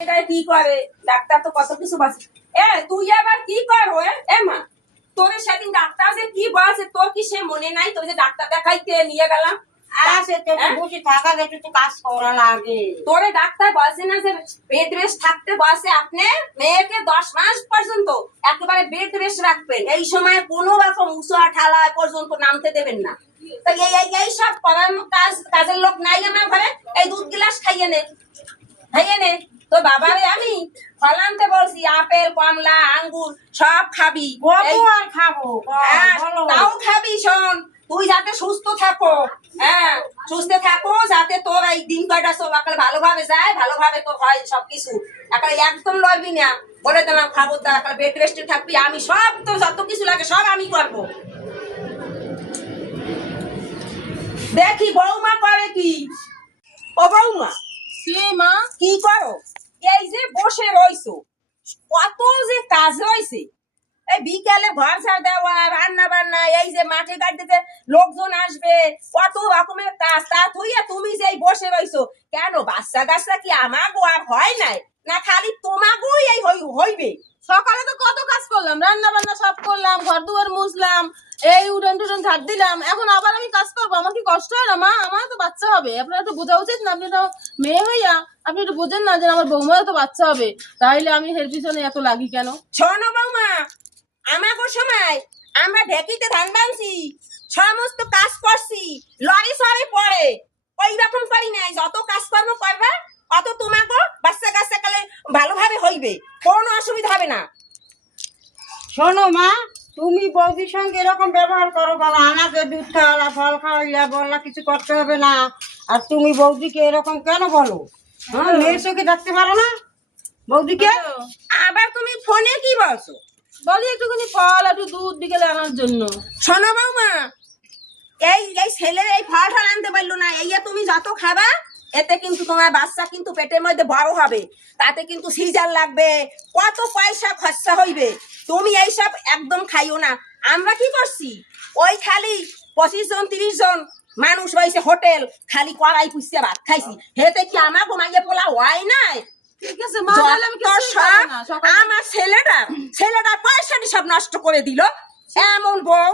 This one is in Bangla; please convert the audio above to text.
কি করে ডাক্তার তো কত কিছু বলছে। তুই আবার কি করো? মা, তোর সেদিন ডাক্তার যে কি বলছে তোর কি সে মনে নাই? তোর যে ডাক্তার দেখাইতে নিয়ে গেলাম, তোরে ডাক্তার বলছে না যে বেড রেস্ট থাকতে বলছে, আপনি মেয়েকে 10 মাস পর্যন্ত একেবারে বেড রেস্ট রাখবেন, এই সময় কোনো রকম উঁচা ঠালা পর্যন্ত নামতে দেবেন না। তো এই সব করার কাজের লোক নাই আমার ঘরে। এই দুধ গ্লাস খাইয়ে নে তো বাবারে আমি ফল আনতে বলছি, আপেল কমলা আঙ্গুর সব খাবি। তাও খাবি। শোন, তুই যাতে সুস্থ থাকো, সুস্থ থাকো, যাতে তোর এই দিন কয়টা সকালে ভালোভাবে যায়, ভালোভাবে তোর হয় সবকিছু। একদম লড়বি না বলে দিলাম, খবরদার। বেড রেস্টে থাকবি, আমি সব তোর যত কিছু লাগে সব আমি করবো। দেখি বৌমা করে কি। ও বৌমা, মা কি করো? এই যে বসে রইছো, কত যে কাজ রয়েছে। এই বিকালে ঘর ঝাড় দেওয়া, রান্না বান্না, এই যে মাঠে গাড়িতে লোকজন আসবে, কত রকমের কাজ। তা তুমি যে বসে রইছো কেন? বাচ্চা গাছটা কি আমাগো আর হয় নাই, না খালি তোমাগোই এই হইবে? সকালে তো কত কাজ করলাম, রান্না বান্না সব করলাম, ঘর দুয়ার মুছলাম, এই উঠোন টুটন ঝাড় দিলাম, এখন আবার আমি কাজ করবো? আমার কি কষ্ট হয় না মা? আমার তো বাচ্চা হবে, আপনার তো বোঝা উচিত না? আপনি তো মেয়ে হইয়া আপনি একটু বোঝেন না যে আমার বৌমারও তো বাচ্চা হবে, তাইলে আমি এর পিছনে এত লাগি কেন? শোনো বৌমা, আমাগো সময় আমরা ঢেকিতে ধান বানছি, সমস্ত কাজ করছি, লরি সরি পরে ওই রকম করি নাই। যত কাজকর্ম করবা অত তোমাকে বাচ্চা কাচ্চা কালে ভালোভাবে হইবে, কোনো অসুবিধা হবে না। শোনো মা, তুমি বৌদির সঙ্গে এরকম ব্যবহার করো, বলো আমাকে দুধ খাওয়ালা, ফল খাওয়াইলা, বললা কিছু করতে হবে না, আর তুমি বৌদিকে এরকম কেন বলো? হ্যাঁ, মেয়ের চোখে দেখতে পারো না বৌদিকে? আবার তুমি ফোনে কি বলছো? বলি একটুখানি ফল একটু দুধ বিকেলে আনার জন্য। শোনো বৌমা, এই ছেলের এই ফল ফল আনতে পারলো না, এই তুমি যত খাবা এতে কিন্তু তোমার বাচ্চা কিন্তু পেটের মধ্যে বড় হবে, তাতে কিন্তু সিজার লাগবে, কত পয়সা খরচা হইবে। তুমি এইসব একদম খাইও না। আমরা কি করছি, ওই খালি 25 জন 30 জন মানুষ হয়েছে, হোটেল খালি কড়াই পুষতে ভাত খাইছি, হেতে কি আমার ঘুমাইয়ে পোলা হয় নাই? ঠিক আছে মা, তাহলে আমি কিছুই খাবো না। আমার ছেলেটা পয়সাটি সব নষ্ট করে দিল, এমন বউ।